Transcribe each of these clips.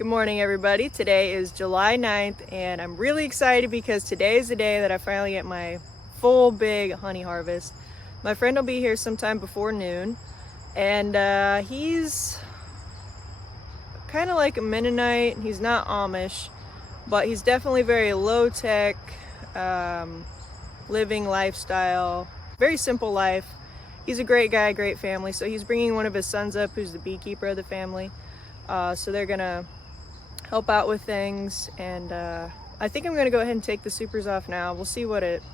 Good morning, everybody. Today is July 9th, and I'm really excited because today is the day that I finally get my full big honey harvest. My friend will be here sometime before noon, and he's kind of like a Mennonite. He's not Amish, but he's definitely very low-tech, living lifestyle, very simple life. He's a great guy, great family, so he's bringing one of his sons up who's the beekeeper of the family. So they're gonna help out with things, and I think I'm gonna go ahead and take the supers off now. We'll see what it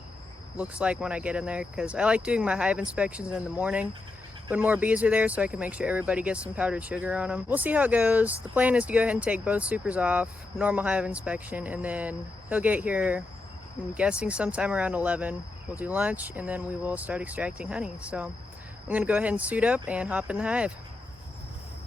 looks like when I get in there, because I like doing my hive inspections in the morning when more bees are there so I can make sure everybody gets some powdered sugar on them. We'll see how it goes. The plan is to go ahead and take both supers off, normal hive inspection, and then he'll get here, I'm guessing sometime around 11. We'll do lunch, and then we will start extracting honey. So I'm gonna go ahead and suit up and hop in the hive.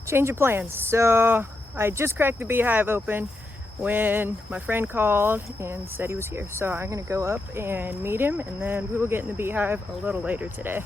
Change of plans. So I just cracked the beehive open when my friend called and said he was here. So I'm gonna go up and meet him, and then we will get in the beehive a little later today.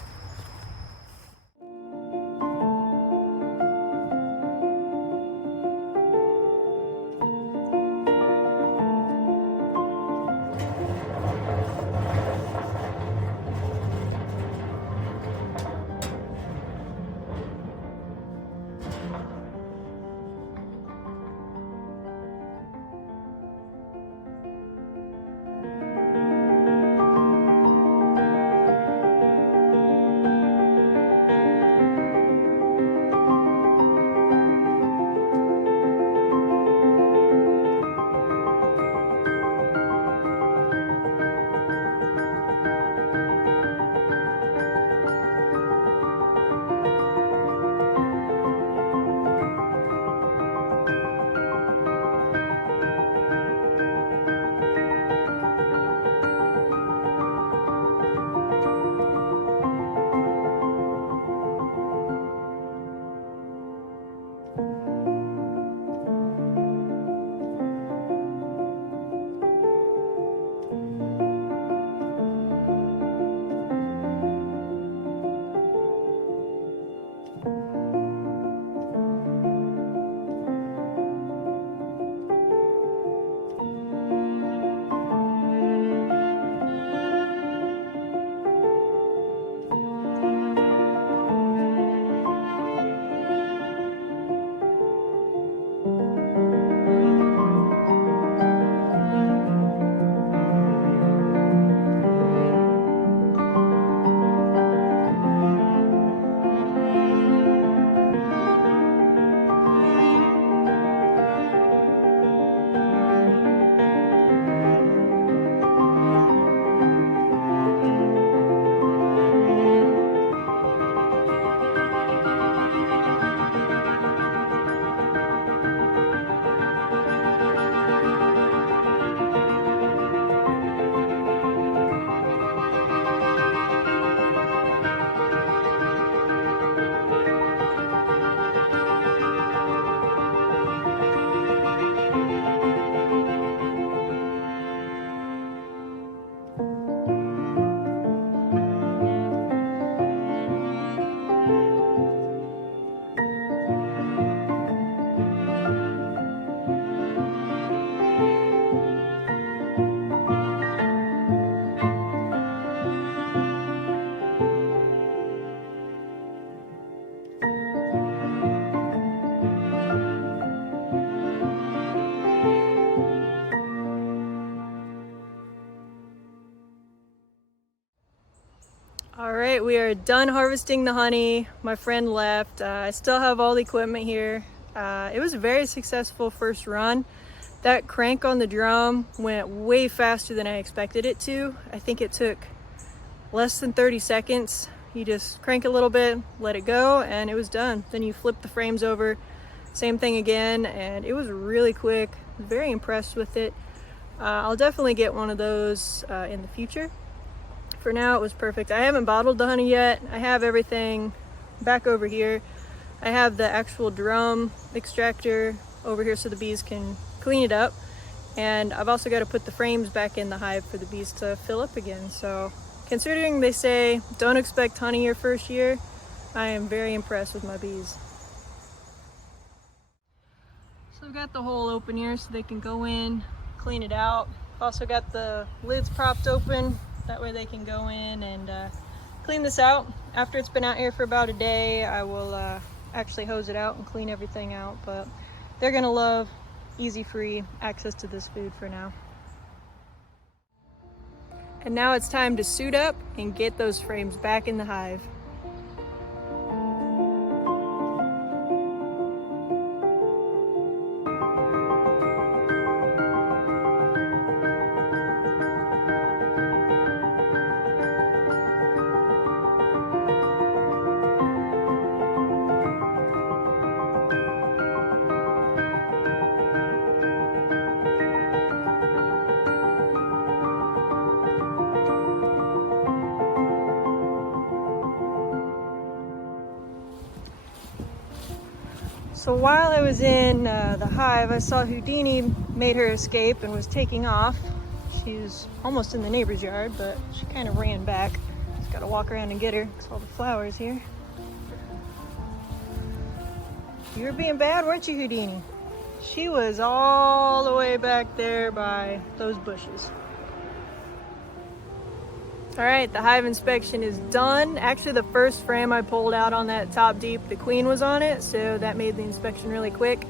All right, we are done harvesting the honey. My friend left. I still have all the equipment here. It was a very successful first run. That crank on the drum went way faster than I expected it to. I think it took less than 30 seconds. You just crank a little bit, let it go, and it was done. Then you flip the frames over, same thing again, and it was really quick. Very impressed with it. I'll definitely get one of those in the future. For now, it was perfect. I haven't bottled the honey yet. I have everything back over here. I have the actual drum extractor over here so the bees can clean it up. And I've also got to put the frames back in the hive for the bees to fill up again. So considering they say don't expect honey your first year, I am very impressed with my bees. So I've got the hole open here so they can go in, clean it out. I've also got the lids propped open, that way they can go in and clean this out. After it's been out here for about a day, I will actually hose it out and clean everything out, but they're gonna love easy free access to this food for now. And now it's time to suit up and get those frames back in the hive. So while I was in the hive, I saw Houdini made her escape and was taking off. She was almost in the neighbor's yard, but she kind of ran back. Just gotta walk around and get her, because all the flowers here. You were being bad, weren't you, Houdini? She was all the way back there by those bushes. All right, the hive inspection is done. Actually, the first frame I pulled out on that top deep, the queen was on it, so that made the inspection really quick.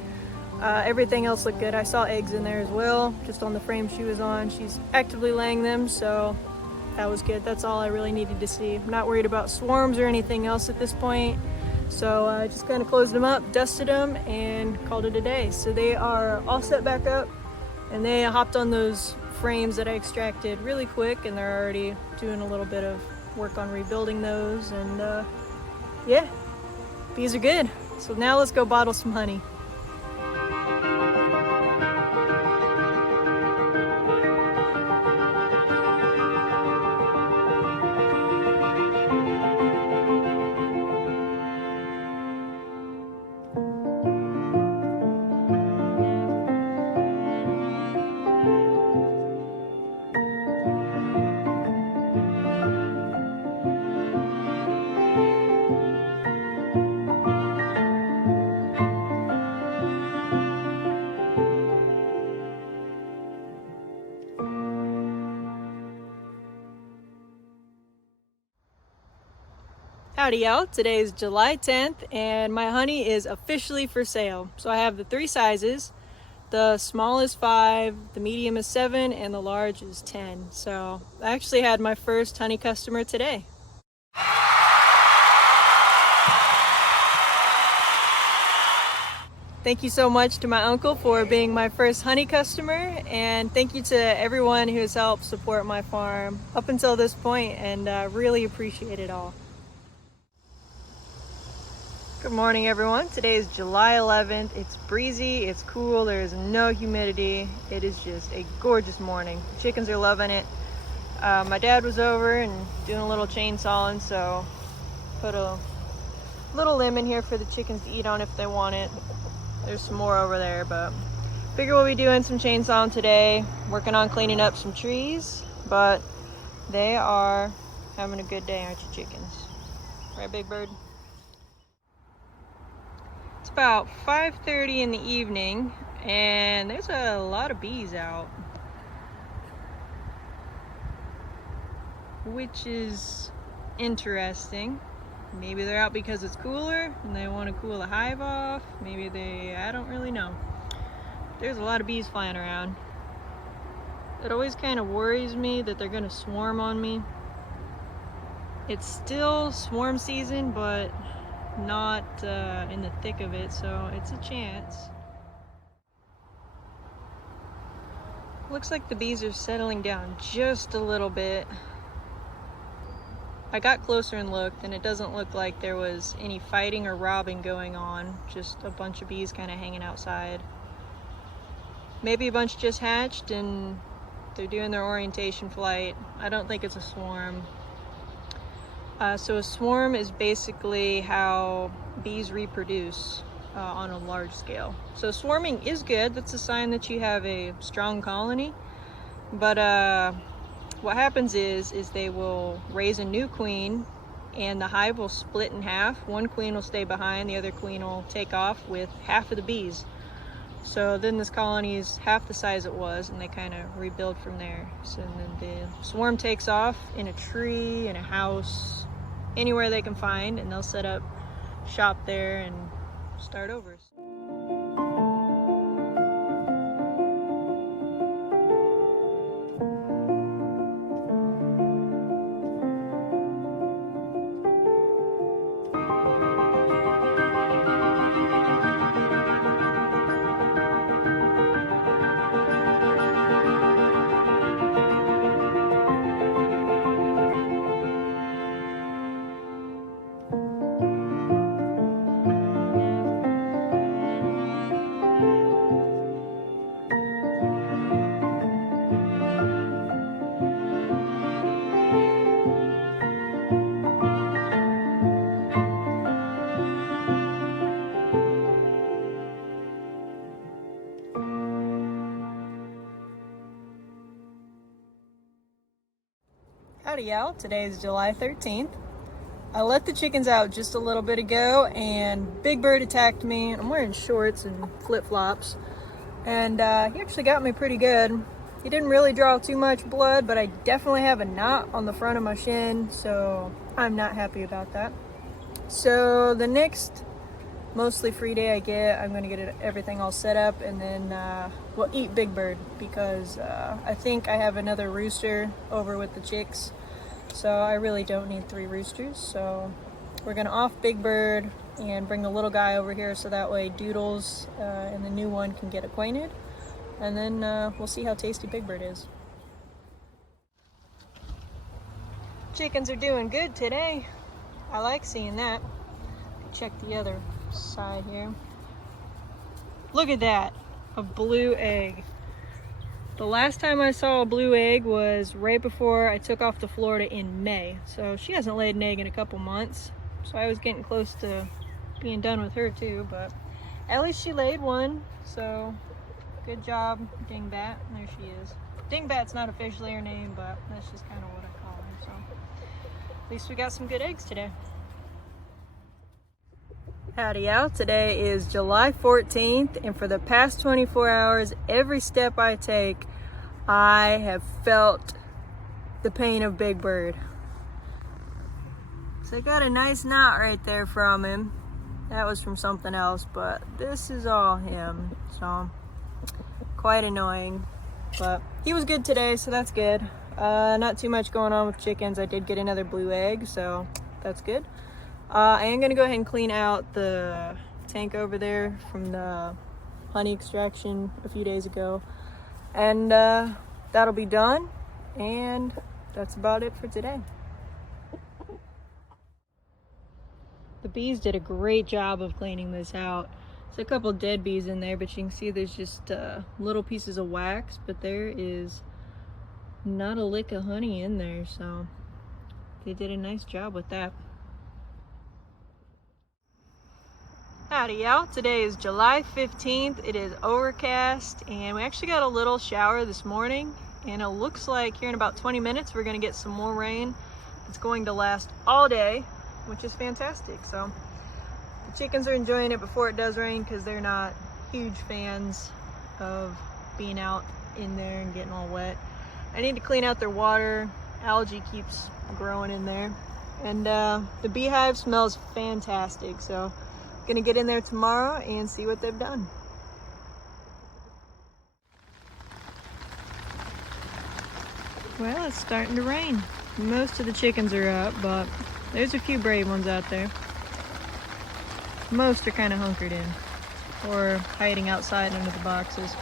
Everything else looked good. I saw eggs in there as well, just on the frame she was on. She's actively laying them, so that was good. That's all I really needed to see. I'm not worried about swarms or anything else at this point. So I just kind of closed them up, dusted them, and called it a day. So they are all set back up, and they hopped on those frames that I extracted really quick, and they're already doing a little bit of work on rebuilding those. And yeah, bees are good. So now let's go bottle some honey. Howdy y'all, today is July 10th and my honey is officially for sale. So I have the 3 sizes. The small is 5, the medium is 7, and the large is 10. So I actually had my first honey customer today. Thank you so much to my uncle for being my first honey customer, and thank you to everyone who has helped support my farm up until this point, and really appreciate it all. Good morning everyone. Today is July 11th. It's breezy, it's cool, there is no humidity. It is just a gorgeous morning. The chickens are loving it. My dad was over and doing a little chainsawing, so put a little limb in here for the chickens to eat on if they want it. There's some more over there, but figure we'll be doing some chainsawing today, working on cleaning up some trees, but they are having a good day, aren't you chickens? Right, big bird? It's about 5:30 in the evening and there's a lot of bees out, which is interesting. Maybe they're out because it's cooler and they want to cool the hive off. Maybe I don't really know. There's a lot of bees flying around. It always kind of worries me that they're gonna swarm on me. It's still swarm season, but not in the thick of it, so it's a chance. Looks like the bees are settling down just a little bit. I got closer and looked, and it doesn't look like there was any fighting or robbing going on, just a bunch of bees kind of hanging outside. Maybe a bunch just hatched and they're doing their orientation flight. I don't think it's a swarm. So a swarm is basically how bees reproduce on a large scale. So swarming is good. That's a sign that you have a strong colony. But what happens is they will raise a new queen and the hive will split in half. One queen will stay behind, the other queen will take off with half of the bees. So then this colony is half the size it was, and they kind of rebuild from there. So then the swarm takes off in a tree, in a house, anywhere they can find, and they'll set up shop there and start over. Howdy y'all, today is July 13th. I let the chickens out just a little bit ago and Big Bird attacked me. I'm wearing shorts and flip-flops and he actually got me pretty good. He didn't really draw too much blood, but I definitely have a knot on the front of my shin, so I'm not happy about that. So the next mostly free day I get, I'm gonna get everything all set up and then we'll eat Big Bird because I think I have another rooster over with the chicks. So I really don't need 3 roosters. So we're gonna off Big Bird and bring the little guy over here so that way Doodles and the new one can get acquainted. And then we'll see how tasty Big Bird is. Chickens are doing good today. I like seeing that. Check the other side here. Look at that, a blue egg. The last time I saw a blue egg was right before I took off to Florida in May. So she hasn't laid an egg in a couple months. So I was getting close to being done with her too, but at least she laid one. So good job, Dingbat. There she is. Dingbat's not officially her name, but that's just kind of what I call her. So at least we got some good eggs today. Howdy y'all, today is July 14th and for the past 24 hours, every step I take, I have felt the pain of Big Bird. So I got a nice knot right there from him. That was from something else, but this is all him, so quite annoying. But he was good today, so that's good. Not too much going on with chickens. I did get another blue egg, so that's good. I am gonna go ahead and clean out the tank over there from the honey extraction a few days ago. And that'll be done. And that's about it for today. The bees did a great job of cleaning this out. There's a couple dead bees in there, but you can see there's just little pieces of wax, but there is not a lick of honey in there, so they did a nice job with that. Howdy y'all, today is July 15th, it is overcast and we actually got a little shower this morning and it looks like here in about 20 minutes we're going to get some more rain. It's going to last all day, which is fantastic. So the chickens are enjoying it before it does rain because they're not huge fans of being out in there and getting all wet. I need to clean out their water, algae keeps growing in there, and the beehive smells fantastic, so gonna get in there tomorrow and see what they've done. Well, it's starting to rain. Most of the chickens are up, but there's a few brave ones out there. Most are kind of hunkered in or hiding outside under the boxes.